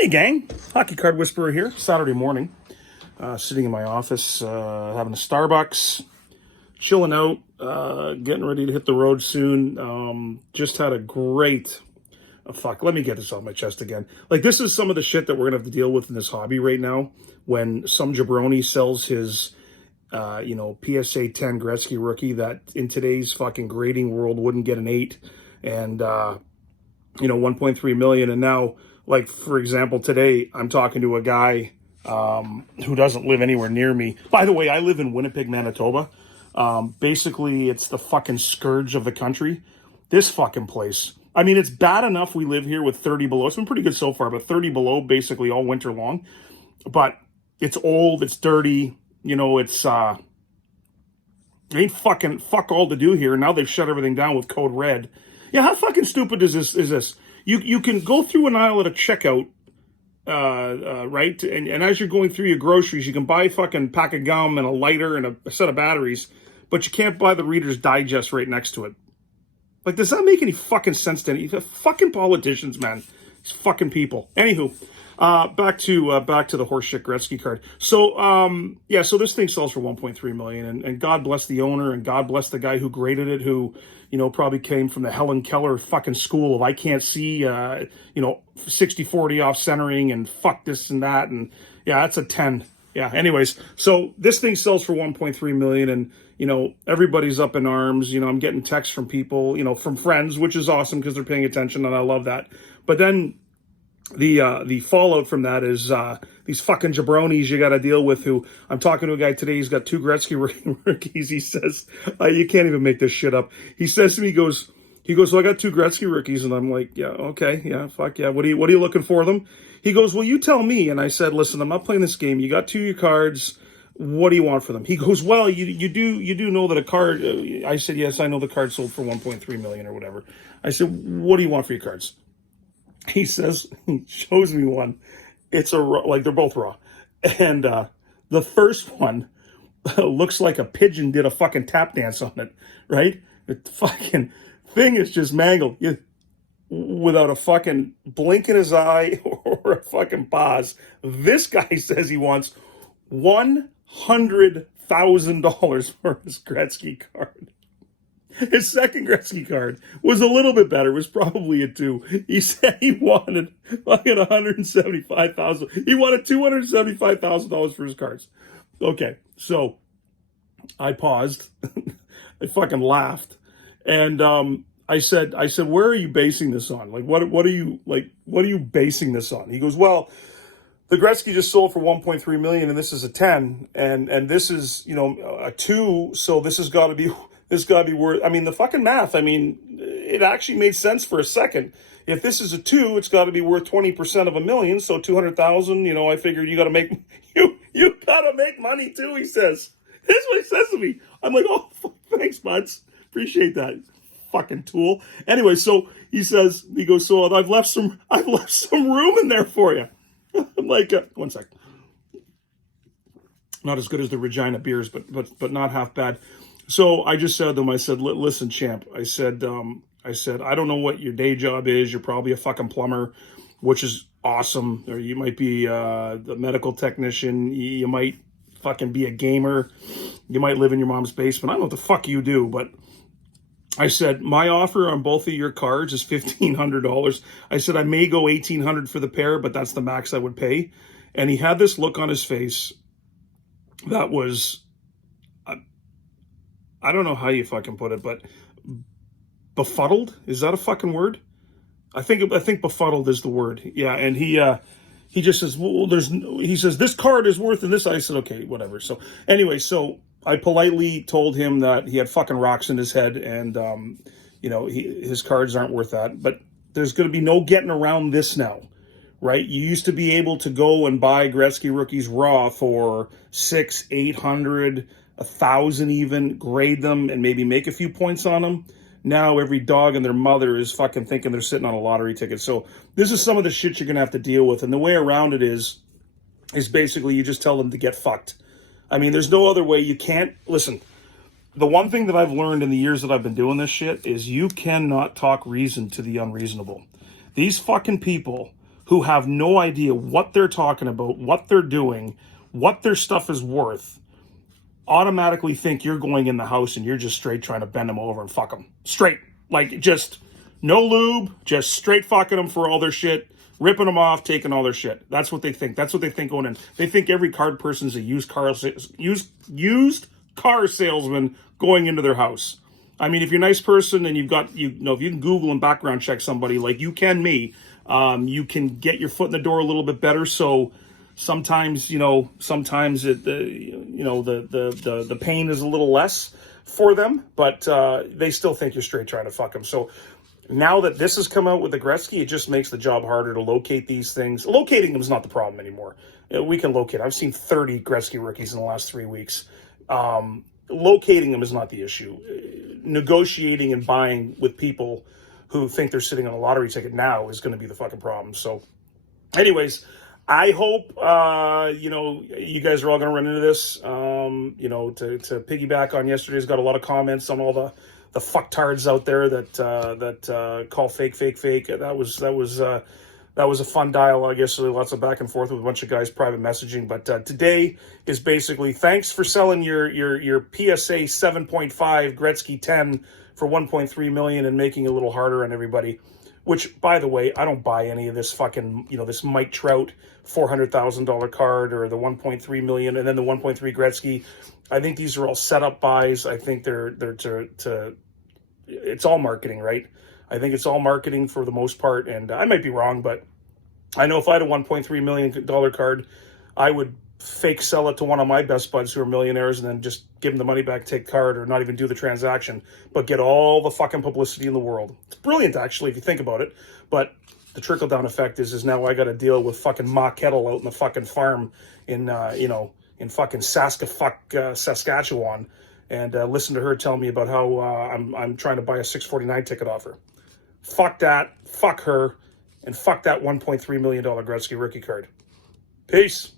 Hey gang, Hockey Card Whisperer here, Saturday morning, sitting in my office, having a Starbucks, chilling out, getting ready to hit the road soon. Just had a great, let me get this off my chest again. Like, this is some of the shit that we're going to have to deal with in this hobby right now, when some jabroni sells his, PSA 10 Gretzky rookie that in today's fucking grading world wouldn't get an 8, and, 1.3 million, and now, like, for example, today I'm talking to a guy who doesn't live anywhere near me. By the way, I live in Winnipeg, Manitoba. Basically, it's the fucking scourge of the country. This fucking place. I mean, it's bad enough we live here with 30 below. It's been pretty good so far, but 30 below basically all winter long. But it's old, it's dirty, it's ain't fucking fuck all to do here. Now they've shut everything down with code red. Yeah, how fucking stupid is this? You can go through an aisle at a checkout, right? And as you're going through your groceries, you can buy a fucking pack of gum and a lighter and a set of batteries, but you can't buy the Reader's Digest right next to it. Like, does that make any fucking sense to any fucking politicians, man? These fucking people. Anywho, back to the horseshit Gretzky card. So, so this thing sells for 1.3 million, and God bless the owner, and God bless the guy who graded it, who, probably came from the Helen Keller fucking school of I can't see, 60-40 off centering and fuck this and that, and yeah, that's a 10. Yeah, anyways, so this thing sells for 1.3 million, and, everybody's up in arms. I'm getting texts from people, from friends, which is awesome because they're paying attention, and I love that. But then the fallout from that is these fucking jabronis you got to deal with. Who I'm talking to a guy today. He's got 2 Gretzky rookies. He says, you can't even make this shit up. He says to me, he goes, well, I got 2 Gretzky rookies, and I'm like, yeah, okay, yeah, fuck yeah. What are you looking for them? He goes, well, you tell me. And I said, listen, I'm not playing this game. You got 2 of your cards. What do you want for them? He goes, well, you do know that a card. I said, yes, I know the card sold for 1.3 million or whatever. I said, what do you want for your cards? He says, he shows me one. It's they're both raw. And the first one looks like a pigeon did a fucking tap dance on it, right? The fucking thing is just mangled without a fucking blink in his eye or a fucking pause. This guy says he wants $100,000 for his Gretzky card. His second Gretzky card was a little bit better. It was probably a 2. He said he wanted fucking $175,000. He wanted $275,000 for his cards. Okay, so I paused. I fucking laughed, and I said, where are you basing this on? Like, what are you basing this on? He goes, well, the Gretzky just sold for 1.3 million, and this is a 10, and this is a 2. So this has got to be worth. I mean, the fucking math. I mean, it actually made sense for a second. If this is a 2, it's got to be worth 20% of a million. So 200,000. I figured you got to make you got to make money too. He says. That's what he says to me. I'm like, oh, thanks, buds. Appreciate that. Fucking tool. Anyway, so he goes, so I've left some room in there for you. I'm like, one sec. Not as good as the Regina beers, but not half bad. So I just said to him, I said, listen, champ. I said, I don't know what your day job is. You're probably a fucking plumber, which is awesome. Or you might be the medical technician. You might fucking be a gamer. You might live in your mom's basement. I don't know what the fuck you do, but I said, my offer on both of your cards is $1,500. I said, I may go $1,800 for the pair, but that's the max I would pay. And he had this look on his face that was, I don't know how you fucking put it, but befuddled? Is that a fucking word? I think befuddled is the word. Yeah, and he just says, well, he says, this card is worth this. I said, okay, whatever. So anyway, so I politely told him that he had fucking rocks in his head, and his cards aren't worth that. But there's going to be no getting around this now, right? You used to be able to go and buy Gretzky rookies raw for $600, $800, $1,000 even, grade them and maybe make a few points on them. Now every dog and their mother is fucking thinking they're sitting on a lottery ticket. So this is some of the shit you're going to have to deal with. And the way around it is basically you just tell them to get fucked. I mean, there's no other way. You can't, listen, the one thing that I've learned in the years that I've been doing this shit is you cannot talk reason to the unreasonable. These fucking people who have no idea what they're talking about, what they're doing, what their stuff is worth, automatically think you're going in the house and you're just straight trying to bend them over and fuck them. Straight. Like, just no lube, just straight fucking them for all their shit, ripping them off, taking all their shit. That's what they think. That's what they think going in. They think every card person's a used car salesman going into their house. I mean, if you're a nice person and you've got, you know, if you can Google and background check somebody like you can me, you can get your foot in the door a little bit better. So sometimes, sometimes the pain is a little less for them, but they still think you're straight trying to fuck them. So now that this has come out with the Gretzky, it just makes the job harder to locate these things. Locating them is not the problem anymore. We can locate. I've seen 30 Gretzky rookies in the last 3 weeks. Locating them is not the issue. Negotiating and buying with people who think they're sitting on a lottery ticket now is going to be the fucking problem. So anyways, I hope, you guys are all going to run into this. To piggyback on yesterday's, got a lot of comments on all the fucktards out there that call fake. That was a fun dialogue yesterday. Lots of back and forth with a bunch of guys private messaging. But today is basically thanks for selling your PSA 7.5 Gretzky 10 for 1.3 million and making it a little harder on everybody. Which, by the way, I don't buy any of this fucking, this Mike Trout $400,000 card or the 1.3 million and then the 1.3 Gretzky. I think these are all setup buys. I think they're it's all marketing, right? I think it's all marketing for the most part, and I might be wrong, but I know if I had a $1.3 million card, I would fake sell it to one of my best buds who are millionaires and then just give them the money back, take card, or not even do the transaction, but get all the fucking publicity in the world. It's brilliant, actually, if you think about it, but the trickle-down effect is now I got to deal with fucking Ma Kettle out in the fucking farm in fucking Saskafucks, Saskatchewan, and listen to her tell me about how I'm trying to buy a 649 ticket off her. Fuck that, fuck her, and fuck that $1.3 million Gretzky rookie card. Peace.